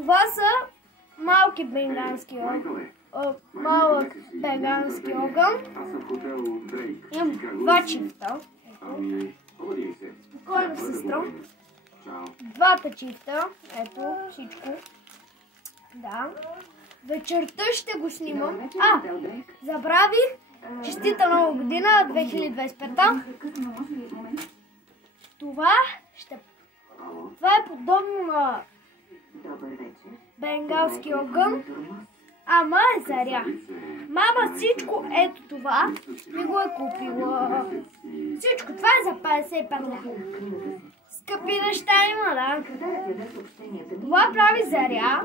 Това са малък бенгански огън. Имам 2 чифта. Спокойно, сестра. 2 чифта. Ето всичко. Да. Вечерта ще го снимам. Забравих. Честита нова година, 2025. Това е подобно на бенгалски огън, ама е заря. Мама всичко ето това ми го е купила. Всичко това е за 55 лева. Скъпи неща има, да. Това прави заря.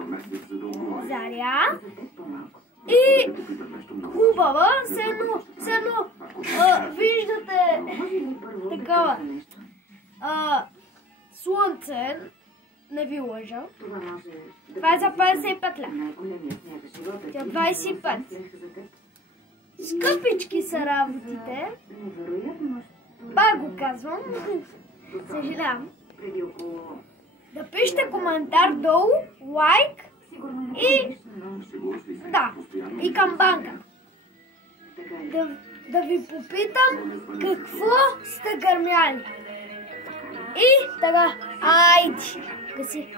И хубава, все едно виждате такова слънце, не ви лъжа. Това е за 55 лева. Тя 25. Скъпички са работите. Пак го казвам. Съжалявам. Напишете коментар долу, лайк и камбанка. Да ви попитам какво сте гърмяли. И така, айде, гаси.